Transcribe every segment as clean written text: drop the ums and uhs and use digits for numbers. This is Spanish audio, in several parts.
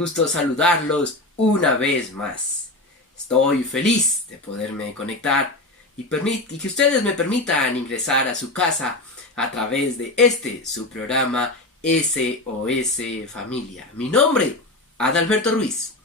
gusto saludarlos una vez más. Estoy feliz de poderme conectar y que ustedes me permitan ingresar a su casa a través de su programa SOS Familia. Mi nombre, Adalberto Ruiz,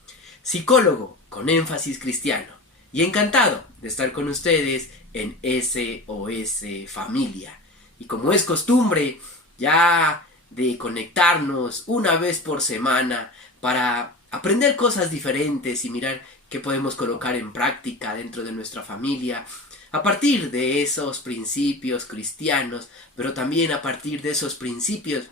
psicólogo con énfasis cristiano, y encantado de estar con ustedes en SOS Familia. Y como es costumbre, ya de conectarnos una vez por semana para aprender cosas diferentes y mirar qué podemos colocar en práctica dentro de nuestra familia, a partir de esos principios cristianos, pero también a partir de esos principios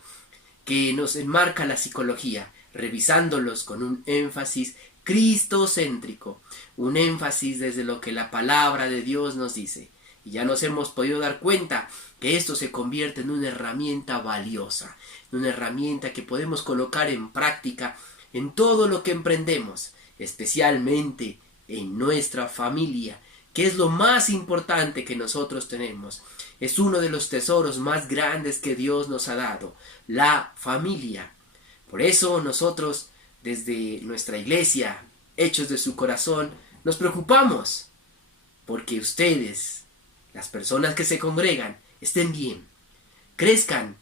que nos enmarca la psicología, revisándolos con un énfasis cristocéntrico, un énfasis desde lo que la palabra de Dios nos dice. Y ya nos hemos podido dar cuenta que esto se convierte en una herramienta valiosa, en una herramienta que podemos colocar en práctica en todo lo que emprendemos, especialmente en nuestra familia, que es lo más importante que nosotros tenemos. Es uno de los tesoros más grandes que Dios nos ha dado, la familia. Por eso nosotros, desde nuestra iglesia, Hechos de su Corazón, nos preocupamos porque ustedes, las personas que se congregan, estén bien, crezcan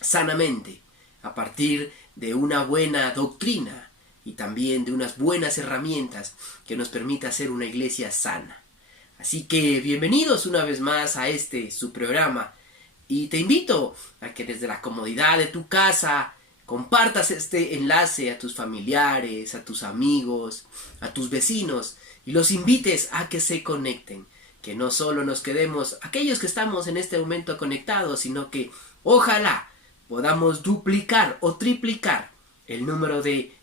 sanamente a partir de una buena doctrina y también de unas buenas herramientas que nos permita ser una iglesia sana. Así que bienvenidos una vez más a su programa, y te invito a que desde la comodidad de tu casa compartas este enlace a tus familiares, a tus amigos, a tus vecinos, y los invites a que se conecten. Que no solo nos quedemos aquellos que estamos en este momento conectados, sino que ojalá podamos duplicar o triplicar el número de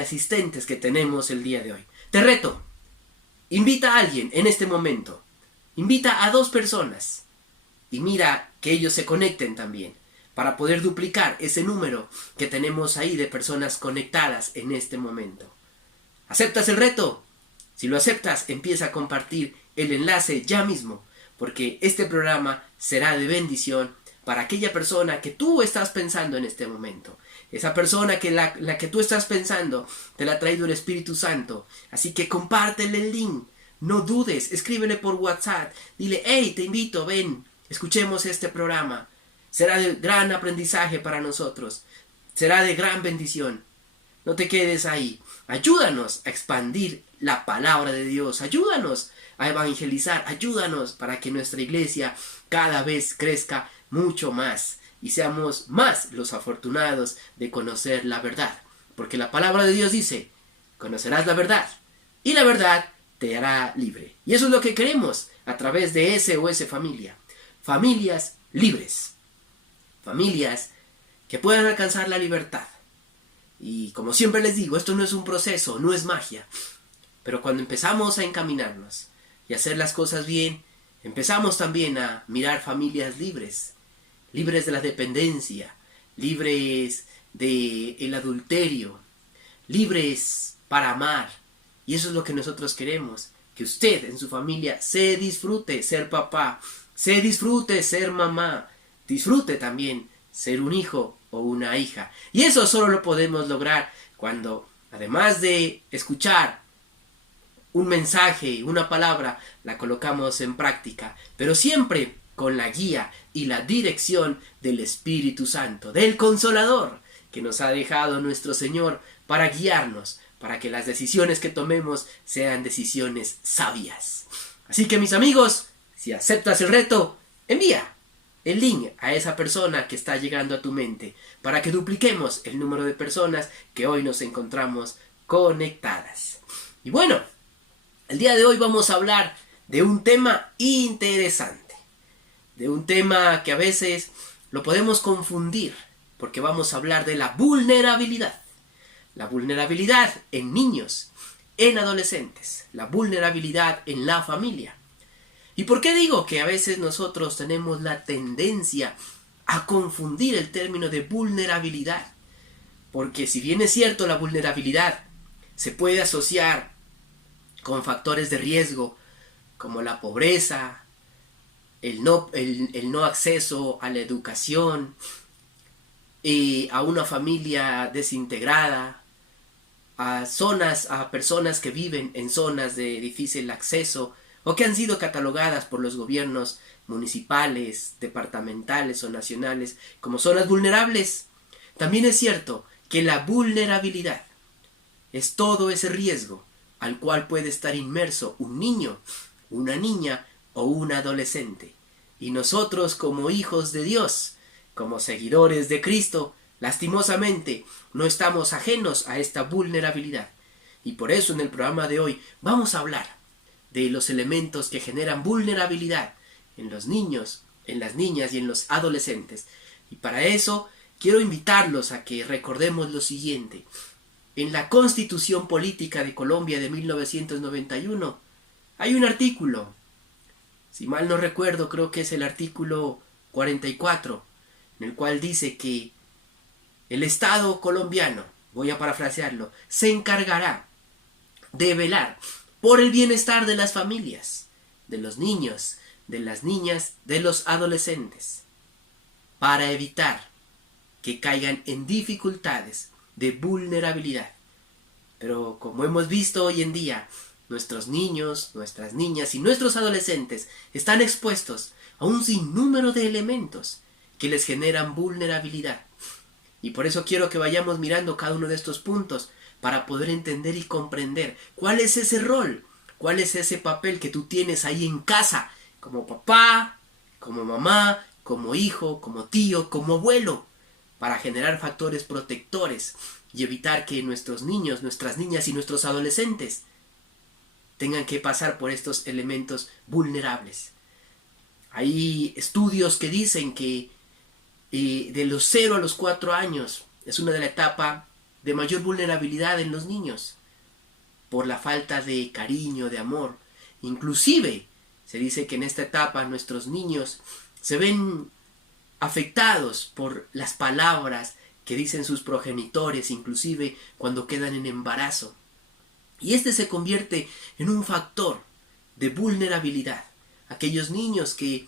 asistentes que tenemos el día de hoy. Te reto, invita a alguien en este momento, invita a 2 personas y mira que ellos se conecten también para poder duplicar ese número que tenemos ahí de personas conectadas en este momento. ¿Aceptas el reto? Si lo aceptas, empieza a compartir el enlace ya mismo, porque este programa será de bendición para aquella persona que tú estás pensando en este momento. Esa persona que la que tú estás pensando te la ha traído el Espíritu Santo. Así que compártele el link. No dudes, escríbele por WhatsApp. Dile, hey, te invito, ven, escuchemos este programa. Será de gran aprendizaje para nosotros. Será de gran bendición. No te quedes ahí. Ayúdanos a expandir la palabra de Dios. Ayúdanos a evangelizar. Ayúdanos para que nuestra iglesia cada vez crezca mucho más y seamos más los afortunados de conocer la verdad. Porque la palabra de Dios dice, conocerás la verdad y la verdad te hará libre. Y eso es lo que queremos a través de SOS Familia. Familias libres. Familias que puedan alcanzar la libertad. Y como siempre les digo, esto no es un proceso, no es magia. Pero cuando empezamos a encaminarnos y a hacer las cosas bien, empezamos también a mirar familias libres. Libres de la dependencia, libres del adulterio, libres para amar. Y eso es lo que nosotros queremos. Que usted en su familia se disfrute ser papá, se disfrute ser mamá, disfrute también ser un hijo o una hija. Y eso solo lo podemos lograr cuando, además de escuchar un mensaje, una palabra, la colocamos en práctica, pero siempre con la guía y la dirección del Espíritu Santo, del Consolador, que nos ha dejado nuestro Señor para guiarnos, para que las decisiones que tomemos sean decisiones sabias. Así que, mis amigos, si aceptas el reto, envía el link a esa persona que está llegando a tu mente, para que dupliquemos el número de personas que hoy nos encontramos conectadas. Y bueno, el día de hoy vamos a hablar de un tema interesante, de un tema que a veces lo podemos confundir, porque vamos a hablar de la vulnerabilidad. La vulnerabilidad en niños, en adolescentes, la vulnerabilidad en la familia. ¿Y por qué digo que a veces nosotros tenemos la tendencia a confundir el término de vulnerabilidad? Porque si bien es cierto, la vulnerabilidad se puede asociar con factores de riesgo como la pobreza, el no acceso a la educación, a una familia desintegrada, a personas que viven en zonas de difícil acceso o que han sido catalogadas por los gobiernos municipales, departamentales o nacionales como zonas vulnerables. También es cierto que la vulnerabilidad es todo ese riesgo al cual puede estar inmerso un niño, una niña o un adolescente. Y nosotros, como hijos de Dios, como seguidores de Cristo, lastimosamente no estamos ajenos a esta vulnerabilidad. Y por eso en el programa de hoy vamos a hablar de los elementos que generan vulnerabilidad en los niños, en las niñas y en los adolescentes. Y para eso quiero invitarlos a que recordemos lo siguiente. En la Constitución Política de Colombia de 1991 hay un artículo, si mal no recuerdo, creo que es el artículo 44, en el cual dice que el Estado colombiano, voy a parafrasearlo, se encargará de velar por el bienestar de las familias, de los niños, de las niñas, de los adolescentes, para evitar que caigan en dificultades de vulnerabilidad. Pero como hemos visto hoy en día, nuestros niños, nuestras niñas y nuestros adolescentes están expuestos a un sinnúmero de elementos que les generan vulnerabilidad. Y por eso quiero que vayamos mirando cada uno de estos puntos para poder entender y comprender cuál es ese rol, cuál es ese papel que tú tienes ahí en casa, como papá, como mamá, como hijo, como tío, como abuelo, para generar factores protectores y evitar que nuestros niños, nuestras niñas y nuestros adolescentes tengan que pasar por estos elementos vulnerables. Hay estudios que dicen que de los 0 a los 4 años es una de la etapa de mayor vulnerabilidad en los niños por la falta de cariño, de amor. Inclusive se dice que en esta etapa nuestros niños se ven afectados por las palabras que dicen sus progenitores, inclusive cuando quedan en embarazo. Y este se convierte en un factor de vulnerabilidad. Aquellos niños que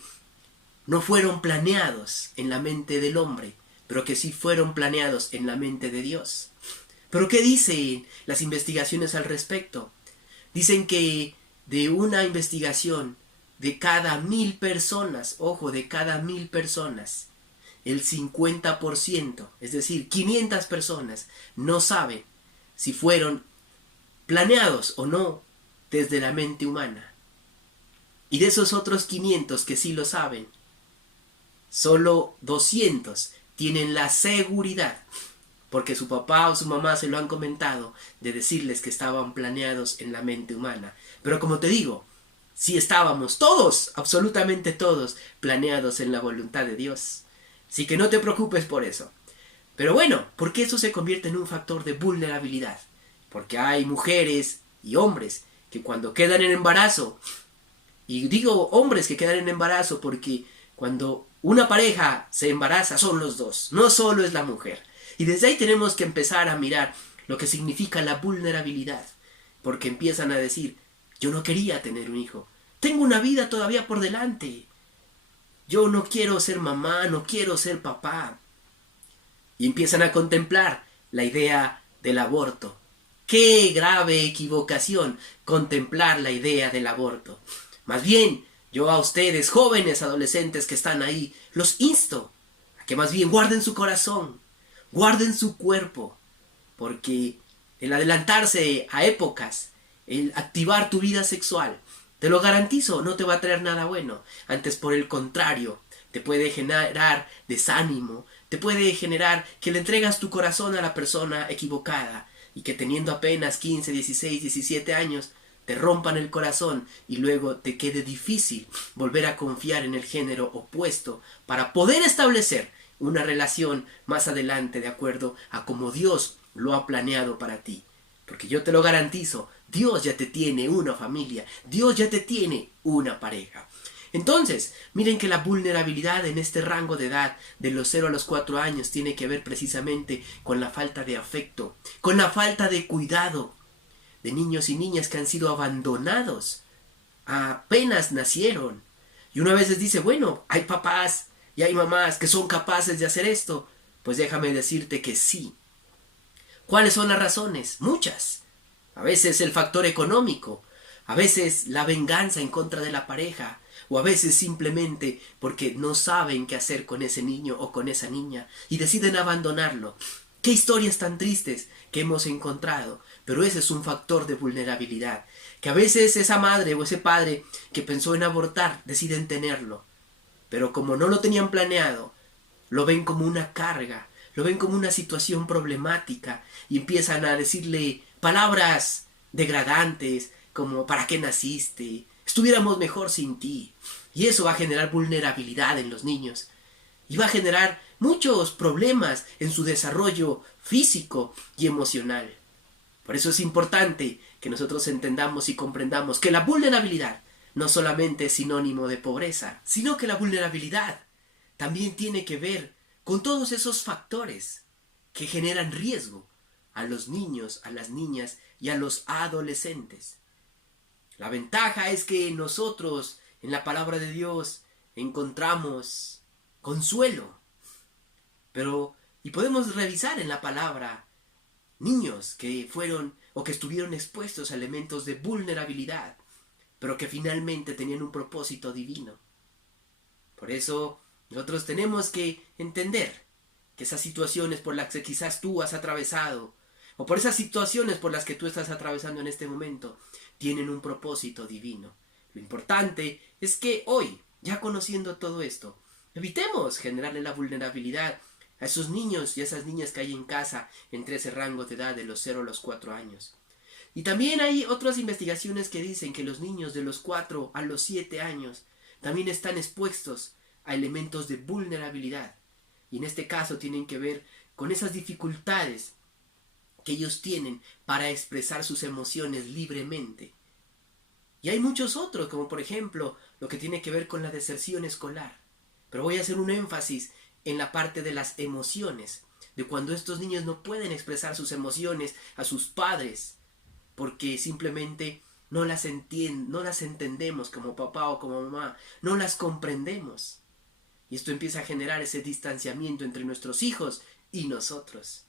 no fueron planeados en la mente del hombre, pero que sí fueron planeados en la mente de Dios. ¿Pero qué dicen las investigaciones al respecto? Dicen que de una investigación de cada 1000 personas, ojo, de cada 1000 personas, el 50%, es decir, 500 personas, no saben si fueron planeados o no desde la mente humana. Y de esos otros 500 que sí lo saben, solo 200 tienen la seguridad, porque su papá o su mamá se lo han comentado, de decirles que estaban planeados en la mente humana. Pero como te digo, sí estábamos todos, absolutamente todos, planeados en la voluntad de Dios. Así que no te preocupes por eso. Pero bueno, ¿por qué eso se convierte en un factor de vulnerabilidad? Porque hay mujeres y hombres que cuando quedan en embarazo, y digo hombres que quedan en embarazo porque cuando una pareja se embaraza son los dos, no solo es la mujer. Y desde ahí tenemos que empezar a mirar lo que significa la vulnerabilidad, porque empiezan a decir, yo no quería tener un hijo, tengo una vida todavía por delante, yo no quiero ser mamá, no quiero ser papá. Y empiezan a contemplar la idea del aborto. ¡Qué grave equivocación contemplar la idea del aborto! Más bien, yo a ustedes, jóvenes adolescentes que están ahí, los insto a que más bien guarden su corazón, guarden su cuerpo, porque el adelantarse a épocas, el activar tu vida sexual, te lo garantizo, no te va a traer nada bueno. Antes, por el contrario, te puede generar desánimo, te puede generar que le entregas tu corazón a la persona equivocada y que teniendo apenas 15, 16, 17 años te rompan el corazón y luego te quede difícil volver a confiar en el género opuesto para poder establecer una relación más adelante de acuerdo a como Dios lo ha planeado para ti. Porque yo te lo garantizo, Dios ya te tiene una familia, Dios ya te tiene una pareja. Entonces, miren que la vulnerabilidad en este rango de edad, de los 0 a los 4 años, tiene que ver precisamente con la falta de afecto, con la falta de cuidado de niños y niñas que han sido abandonados, apenas nacieron. Y una vez les dice, bueno, hay papás y hay mamás que son capaces de hacer esto. Pues déjame decirte que sí. ¿Cuáles son las razones? Muchas. A veces el factor económico, a veces la venganza en contra de la pareja, o a veces simplemente porque no saben qué hacer con ese niño o con esa niña y deciden abandonarlo. Qué historias tan tristes que hemos encontrado, pero ese es un factor de vulnerabilidad, que a veces esa madre o ese padre que pensó en abortar deciden tenerlo, pero como no lo tenían planeado, lo ven como una carga, lo ven como una situación problemática y empiezan a decirle palabras degradantes como ¿para qué naciste? Estuviéramos mejor sin ti. Y eso va a generar vulnerabilidad en los niños y va a generar muchos problemas en su desarrollo físico y emocional. Por eso es importante que nosotros entendamos y comprendamos que la vulnerabilidad no solamente es sinónimo de pobreza, sino que la vulnerabilidad también tiene que ver con todos esos factores que generan riesgo a los niños, a las niñas y a los adolescentes. La ventaja es que nosotros en la palabra de Dios encontramos consuelo, y podemos revisar en la palabra niños que fueron o que estuvieron expuestos a elementos de vulnerabilidad, pero que finalmente tenían un propósito divino. Por eso nosotros tenemos que entender que esas situaciones por las que quizás tú has atravesado, o por esas situaciones por las que tú estás atravesando en este momento, tienen un propósito divino. Lo importante es que hoy, ya conociendo todo esto, evitemos generarle la vulnerabilidad a esos niños y a esas niñas que hay en casa entre ese rango de edad de los 0 a los 4 años. Y también hay otras investigaciones que dicen que los niños de los 4 a los 7 años también están expuestos a elementos de vulnerabilidad. Y en este caso tienen que ver con esas dificultades que ellos tienen para expresar sus emociones libremente. Y hay muchos otros, como por ejemplo lo que tiene que ver con la deserción escolar. Pero voy a hacer un énfasis en la parte de las emociones, de cuando estos niños no pueden expresar sus emociones a sus padres, porque simplemente no las entendemos como papá o como mamá, no las comprendemos. Y esto empieza a generar ese distanciamiento entre nuestros hijos y nosotros.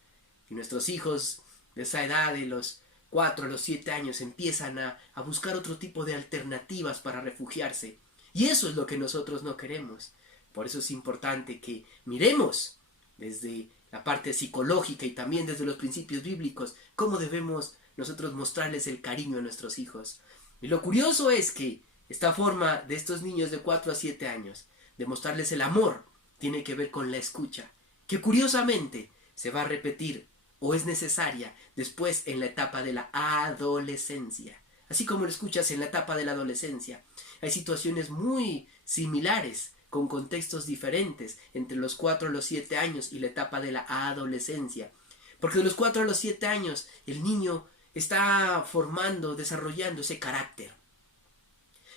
Y nuestros hijos de esa edad, de los 4 a los 7 años, empiezan a buscar otro tipo de alternativas para refugiarse. Y eso es lo que nosotros no queremos. Por eso es importante que miremos desde la parte psicológica y también desde los principios bíblicos cómo debemos nosotros mostrarles el cariño a nuestros hijos. Y lo curioso es que esta forma de estos niños de 4 a 7 años de mostrarles el amor tiene que ver con la escucha, que curiosamente se va a repetir o es necesaria después en la etapa de la adolescencia. Así como lo escuchas en la etapa de la adolescencia, hay situaciones muy similares con contextos diferentes entre los 4 a los 7 años y la etapa de la adolescencia. Porque de los 4 a los 7 años el niño está formando, desarrollando ese carácter,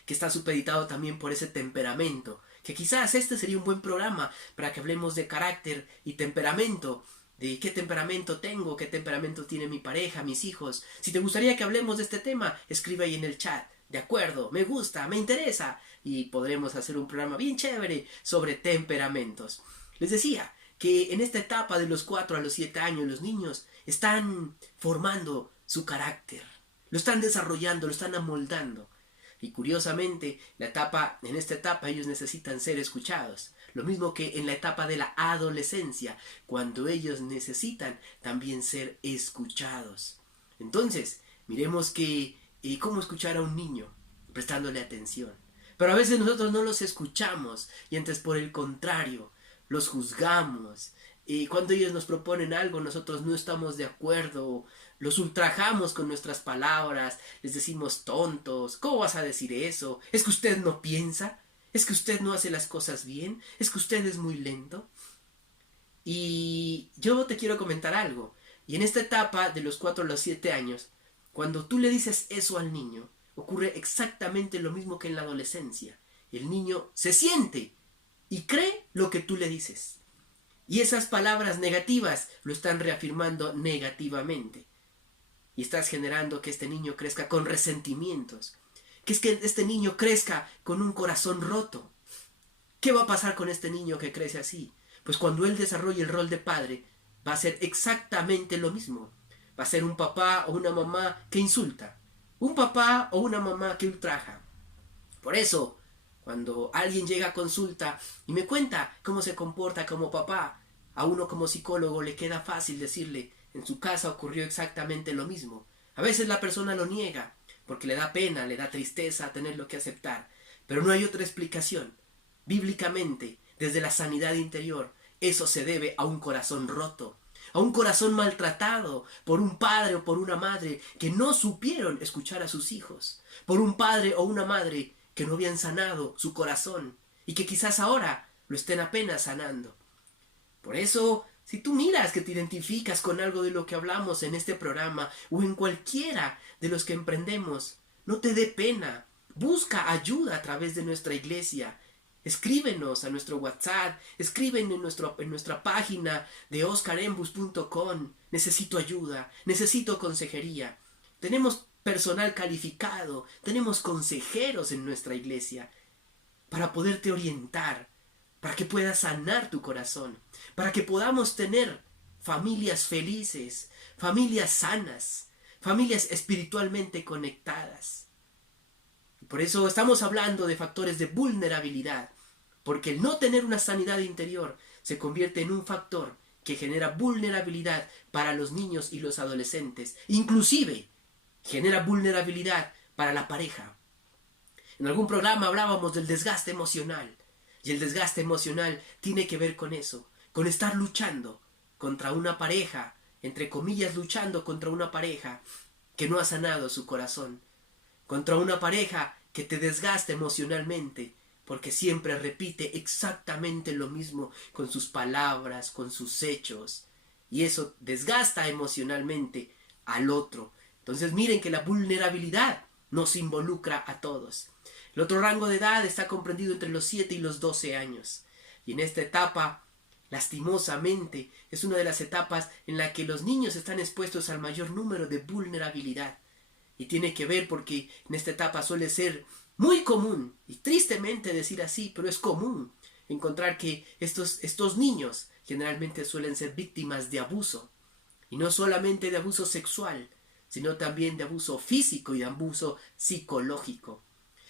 que está supeditado también por ese temperamento, que quizás este sería un buen programa para que hablemos de carácter y temperamento, de qué temperamento tengo, qué temperamento tiene mi pareja, mis hijos. Si te gustaría que hablemos de este tema, escribe ahí en el chat. De acuerdo, me gusta, me interesa, y podremos hacer un programa bien chévere sobre temperamentos. Les decía que en esta etapa de los 4 a los 7 años los niños están formando su carácter, lo están desarrollando, lo están amoldando. Y curiosamente, en esta etapa ellos necesitan ser escuchados. Lo mismo que en la etapa de la adolescencia, cuando ellos necesitan también ser escuchados. Entonces, miremos que cómo escuchar a un niño, prestándole atención. Pero a veces nosotros no los escuchamos y antes por el contrario, los juzgamos. Y cuando ellos nos proponen algo, nosotros no estamos de acuerdo, los ultrajamos con nuestras palabras, les decimos tontos, ¿cómo vas a decir eso? ¿Es que usted no piensa? ¿Es que usted no hace las cosas bien? ¿Es que usted es muy lento? Y yo te quiero comentar algo. Y en esta etapa de los 4 a los 7 años, cuando tú le dices eso al niño, ocurre exactamente lo mismo que en la adolescencia. El niño se siente y cree lo que tú le dices. Y esas palabras negativas lo están reafirmando negativamente. Y estás generando que este niño crezca con resentimientos. Que este niño crezca con un corazón roto. ¿Qué va a pasar con este niño que crece así? Pues cuando él desarrolle el rol de padre, va a ser exactamente lo mismo. a ser un papá o una mamá que insulta, un papá o una mamá que ultraja. Por eso, cuando alguien llega a consulta y me cuenta cómo se comporta como papá, a uno como psicólogo le queda fácil decirle, en su casa ocurrió exactamente lo mismo. A veces la persona lo niega, porque le da pena, le da tristeza tenerlo que aceptar, pero no hay otra explicación. Bíblicamente, desde la sanidad interior, eso se debe a un corazón roto, a un corazón maltratado por un padre o por una madre que no supieron escuchar a sus hijos, por un padre o una madre que no habían sanado su corazón y que quizás ahora lo estén apenas sanando. Por eso, si tú miras que te identificas con algo de lo que hablamos en este programa o en cualquiera de los que emprendemos, no te dé pena. Busca ayuda a través de nuestra iglesia. Escríbenos a nuestro WhatsApp, escriben en nuestra página de oscarembus.com. Necesito ayuda, necesito consejería. Tenemos personal calificado, tenemos consejeros en nuestra iglesia para poderte orientar, para que puedas sanar tu corazón, para que podamos tener familias felices, familias sanas, familias espiritualmente conectadas. Por eso estamos hablando de factores de vulnerabilidad, porque el no tener una sanidad interior se convierte en un factor que genera vulnerabilidad para los niños y los adolescentes, inclusive genera vulnerabilidad para la pareja. En algún programa hablábamos del desgaste emocional, y el desgaste emocional tiene que ver con eso, con estar luchando contra una pareja, entre comillas luchando contra una pareja que no ha sanado su corazón, contra una pareja que te desgasta emocionalmente, porque siempre repite exactamente lo mismo con sus palabras, con sus hechos, y eso desgasta emocionalmente al otro. Entonces miren que la vulnerabilidad nos involucra a todos. El otro rango de edad está comprendido entre los 7 y los 12 años, y en esta etapa, lastimosamente, es una de las etapas en la que los niños están expuestos al mayor número de vulnerabilidad. Y tiene que ver porque en esta etapa suele ser muy común, y tristemente decir así, pero es común encontrar que estos niños generalmente suelen ser víctimas de abuso. Y no solamente de abuso sexual, sino también de abuso físico y de abuso psicológico.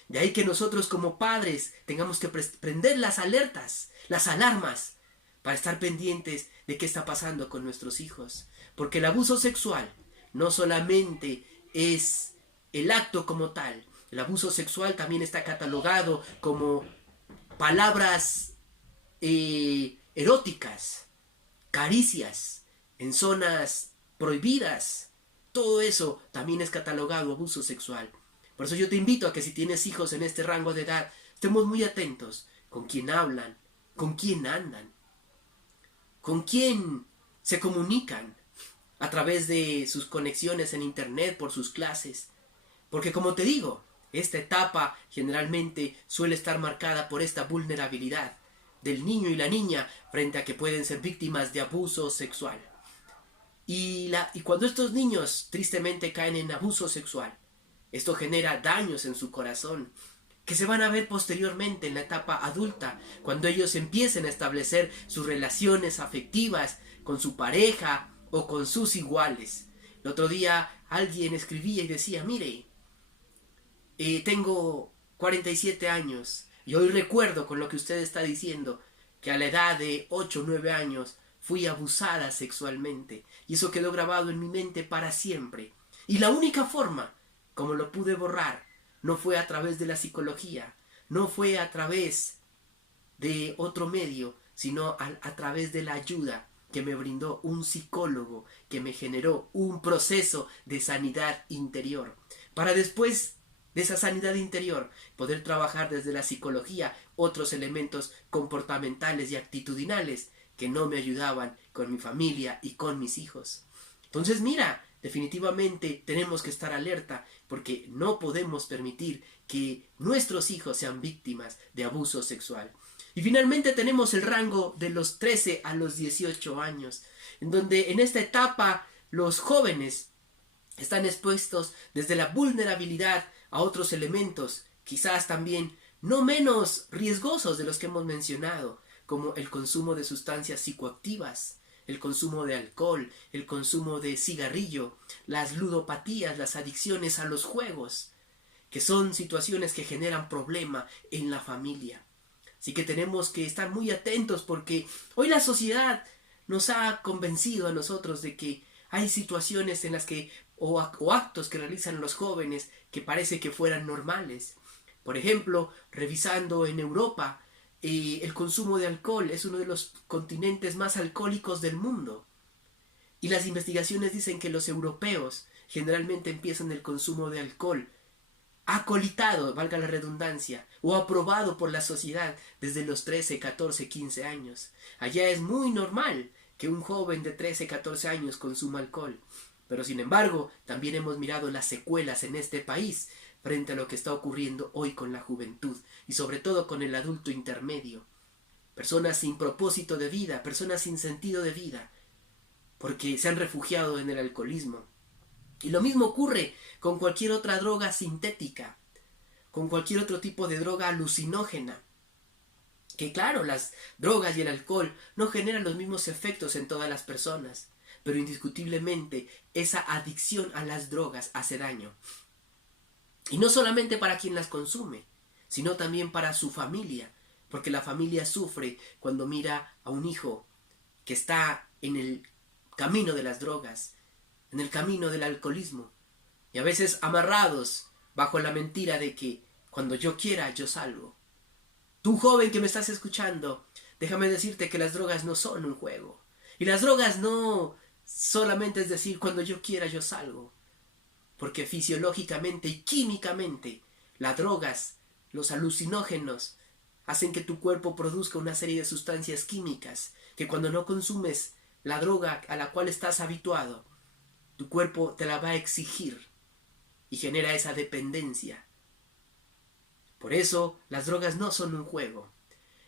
De ahí que nosotros como padres tengamos que prender las alertas, las alarmas, para estar pendientes de qué está pasando con nuestros hijos. Porque el abuso sexual no solamente es el acto como tal. El abuso sexual también está catalogado como palabras eróticas, caricias en zonas prohibidas. Todo eso también es catalogado abuso sexual. Por eso yo te invito a que si tienes hijos en este rango de edad, estemos muy atentos con quién hablan, con quién andan, con quién se comunican a través de sus conexiones en internet, por sus clases. Porque como te digo, esta etapa generalmente suele estar marcada por esta vulnerabilidad del niño y la niña frente a que pueden ser víctimas de abuso sexual. Y cuando estos niños tristemente caen en abuso sexual, esto genera daños en su corazón, que se van a ver posteriormente en la etapa adulta, cuando ellos empiecen a establecer sus relaciones afectivas con su pareja o con sus iguales. El otro día alguien escribía y decía, mire, tengo 47 años y hoy recuerdo con lo que usted está diciendo que a la edad de 8 o 9 años fui abusada sexualmente y eso quedó grabado en mi mente para siempre. Y la única forma como lo pude borrar no fue a través de la psicología, no fue a través de otro medio, sino a través de la ayuda que me brindó un psicólogo, que me generó un proceso de sanidad interior, para después de esa sanidad interior poder trabajar desde la psicología otros elementos comportamentales y actitudinales que no me ayudaban con mi familia y con mis hijos. Entonces mira, definitivamente tenemos que estar alerta porque no podemos permitir que nuestros hijos sean víctimas de abuso sexual. Y finalmente tenemos el rango de los 13 a los 18 años, en donde en esta etapa los jóvenes están expuestos desde la vulnerabilidad a otros elementos, quizás también no menos riesgosos de los que hemos mencionado, como el consumo de sustancias psicoactivas, el consumo de alcohol, el consumo de cigarrillo, las ludopatías, las adicciones a los juegos, que son situaciones que generan problema en la familia. Así que tenemos que estar muy atentos porque hoy la sociedad nos ha convencido a nosotros de que hay situaciones en las que o actos que realizan los jóvenes que parece que fueran normales. Por ejemplo, revisando en Europa, el consumo de alcohol es uno de los continentes más alcohólicos del mundo. Y las investigaciones dicen que los europeos generalmente empiezan el consumo de alcohol acolitado, valga la redundancia, o aprobado por la sociedad desde los 13, 14, 15 años. Allá es muy normal que un joven de 13, 14 años consuma alcohol. Pero sin embargo, también hemos mirado las secuelas en este país frente a lo que está ocurriendo hoy con la juventud y sobre todo con el adulto intermedio. Personas sin propósito de vida, personas sin sentido de vida, porque se han refugiado en el alcoholismo. Y lo mismo ocurre con cualquier otra droga sintética, con cualquier otro tipo de droga alucinógena. Que claro, las drogas y el alcohol no generan los mismos efectos en todas las personas, pero indiscutiblemente esa adicción a las drogas hace daño. Y no solamente para quien las consume, sino también para su familia, porque la familia sufre cuando mira a un hijo que está en el camino de las drogas, en el camino del alcoholismo, y a veces amarrados bajo la mentira de que cuando yo quiera yo salgo. Tú joven que me estás escuchando, déjame decirte que las drogas no son un juego. Y las drogas no solamente es decir cuando yo quiera yo salgo. Porque fisiológicamente y químicamente las drogas, los alucinógenos, hacen que tu cuerpo produzca una serie de sustancias químicas que cuando no consumes la droga a la cual estás habituado, tu cuerpo te la va a exigir y genera esa dependencia. Por eso las drogas no son un juego.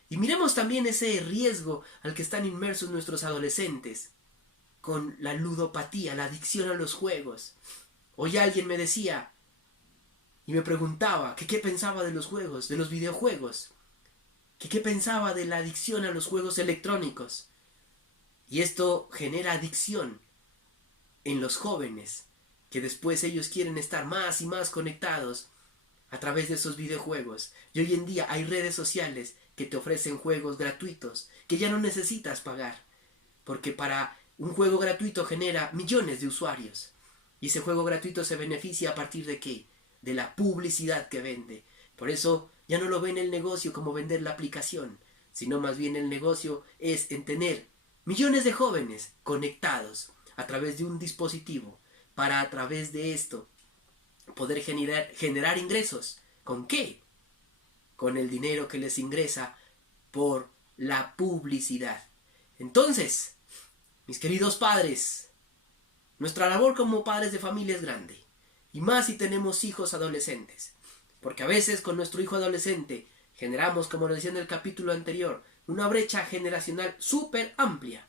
Y miremos también ese riesgo al que están inmersos nuestros adolescentes con la ludopatía, la adicción a los juegos. Hoy alguien me decía y me preguntaba que qué pensaba de los juegos, de los videojuegos, que qué pensaba de la adicción a los juegos electrónicos. Y esto genera adicción en los jóvenes, que después ellos quieren estar más y más conectados a través de esos videojuegos. Y hoy en día hay redes sociales que te ofrecen juegos gratuitos, que ya no necesitas pagar, porque para un juego gratuito genera millones de usuarios. Y ese juego gratuito se beneficia a partir de ¿qué? De la publicidad que vende. Por eso ya no lo ven el negocio como vender la aplicación, sino más bien el negocio es en tener millones de jóvenes conectados a través de un dispositivo, para a través de esto poder generar ingresos. ¿Con qué? Con el dinero que les ingresa por la publicidad. Entonces, mis queridos padres, nuestra labor como padres de familia es grande, y más si tenemos hijos adolescentes, porque a veces con nuestro hijo adolescente generamos, como lo decía en el capítulo anterior, una brecha generacional súper amplia,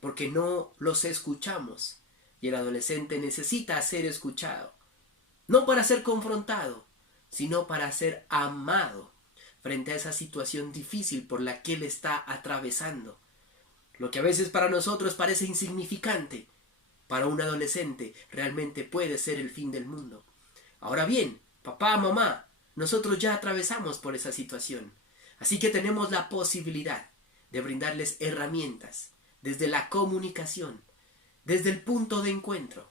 porque no los escuchamos, y el adolescente necesita ser escuchado, no para ser confrontado, sino para ser amado frente a esa situación difícil por la que él está atravesando. Lo que a veces para nosotros parece insignificante, para un adolescente realmente puede ser el fin del mundo. Ahora bien, papá, mamá, nosotros ya atravesamos por esa situación, así que tenemos la posibilidad de brindarles herramientas desde la comunicación, desde el punto de encuentro,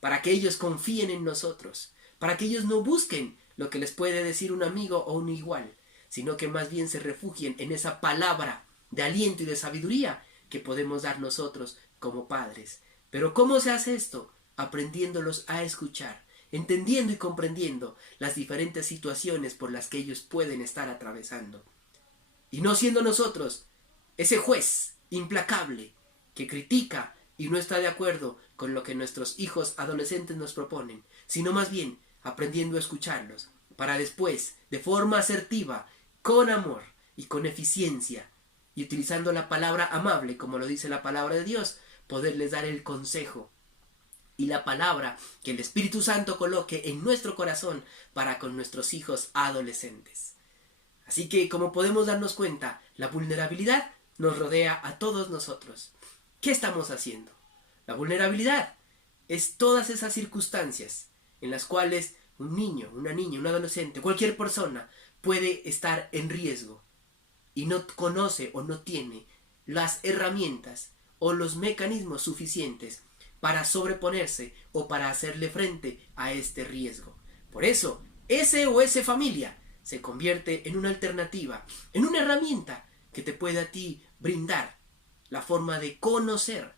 para que ellos confíen en nosotros, para que ellos no busquen lo que les puede decir un amigo o un igual, sino que más bien se refugien en esa palabra de aliento y de sabiduría que podemos dar nosotros como padres. Pero ¿cómo se hace esto? Aprendiéndolos a escuchar, entendiendo y comprendiendo las diferentes situaciones por las que ellos pueden estar atravesando. Y no siendo nosotros ese juez implacable que critica y no está de acuerdo con lo que nuestros hijos adolescentes nos proponen, sino más bien aprendiendo a escucharlos, para después, de forma asertiva, con amor y con eficiencia, y utilizando la palabra amable, como lo dice la palabra de Dios, poderles dar el consejo y la palabra que el Espíritu Santo coloque en nuestro corazón para con nuestros hijos adolescentes. Así que, como podemos darnos cuenta, la vulnerabilidad nos rodea a todos nosotros. ¿Qué estamos haciendo? La vulnerabilidad es todas esas circunstancias en las cuales un niño, una niña, un adolescente, cualquier persona puede estar en riesgo y no conoce o no tiene las herramientas o los mecanismos suficientes para sobreponerse o para hacerle frente a este riesgo. Por eso, SOS Familia se convierte en una alternativa, en una herramienta que te puede a ti brindar la forma de conocer,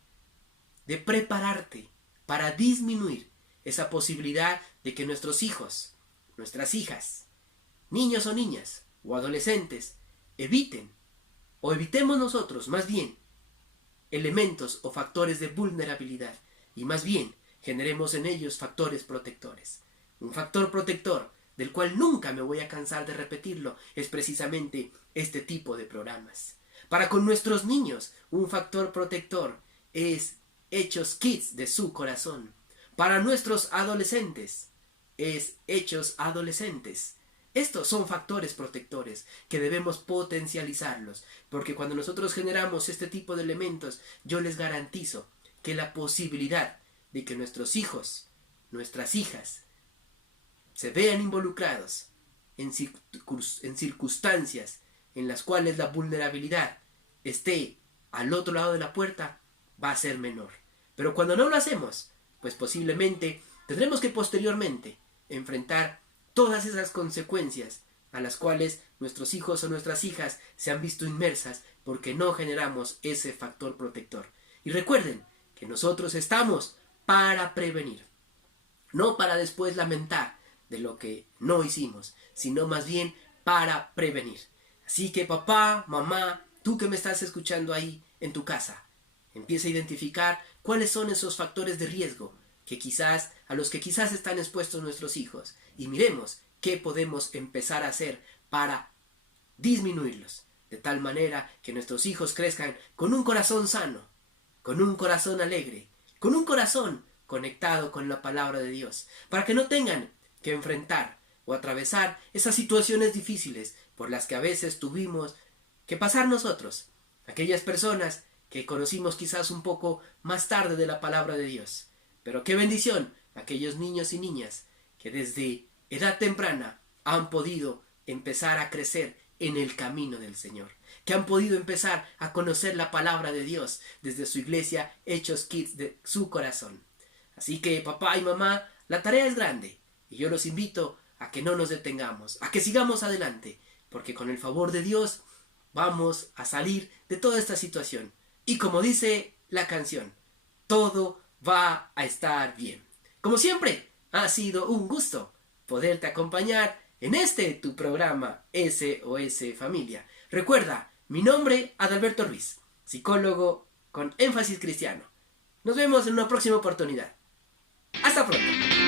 de prepararte para disminuir esa posibilidad de que nuestros hijos, nuestras hijas, niños o niñas o adolescentes eviten o evitemos nosotros más bien elementos o factores de vulnerabilidad y más bien generemos en ellos factores protectores. Un factor protector del cual nunca me voy a cansar de repetirlo es precisamente este tipo de programas. Para con nuestros niños, un factor protector es Hechos Kids de su corazón. Para nuestros adolescentes es Hechos Adolescentes. Estos son factores protectores que debemos potencializarlos, porque cuando nosotros generamos este tipo de elementos, yo les garantizo que la posibilidad de que nuestros hijos, nuestras hijas, se vean involucrados en circunstancias en las cuales la vulnerabilidad esté al otro lado de la puerta, va a ser menor. Pero cuando no lo hacemos, pues posiblemente tendremos que posteriormente enfrentar todas esas consecuencias a las cuales nuestros hijos o nuestras hijas se han visto inmersas porque no generamos ese factor protector. Y recuerden que nosotros estamos para prevenir, no para después lamentar de lo que no hicimos, sino más bien para prevenir. Así que papá, mamá, tú que me estás escuchando ahí en tu casa, empieza a identificar cuáles son esos factores de riesgo a los que quizás están expuestos nuestros hijos y miremos qué podemos empezar a hacer para disminuirlos, de tal manera que nuestros hijos crezcan con un corazón sano, con un corazón alegre, con un corazón conectado con la palabra de Dios, para que no tengan que enfrentar o atravesar esas situaciones difíciles por las que a veces tuvimos que pasar nosotros, aquellas personas que conocimos quizás un poco más tarde de la palabra de Dios. Pero qué bendición aquellos niños y niñas que desde edad temprana han podido empezar a crecer en el camino del Señor, que han podido empezar a conocer la palabra de Dios desde su iglesia Hechos Kids de su corazón. Así que papá y mamá, la tarea es grande y yo los invito a que no nos detengamos, a que sigamos adelante, porque con el favor de Dios vamos a salir de toda esta situación. Y como dice la canción, todo va a estar bien. Como siempre, ha sido un gusto poderte acompañar en este tu programa SOS Familia. Recuerda, mi nombre Adalberto Ruiz, psicólogo con énfasis cristiano. Nos vemos en una próxima oportunidad. Hasta pronto.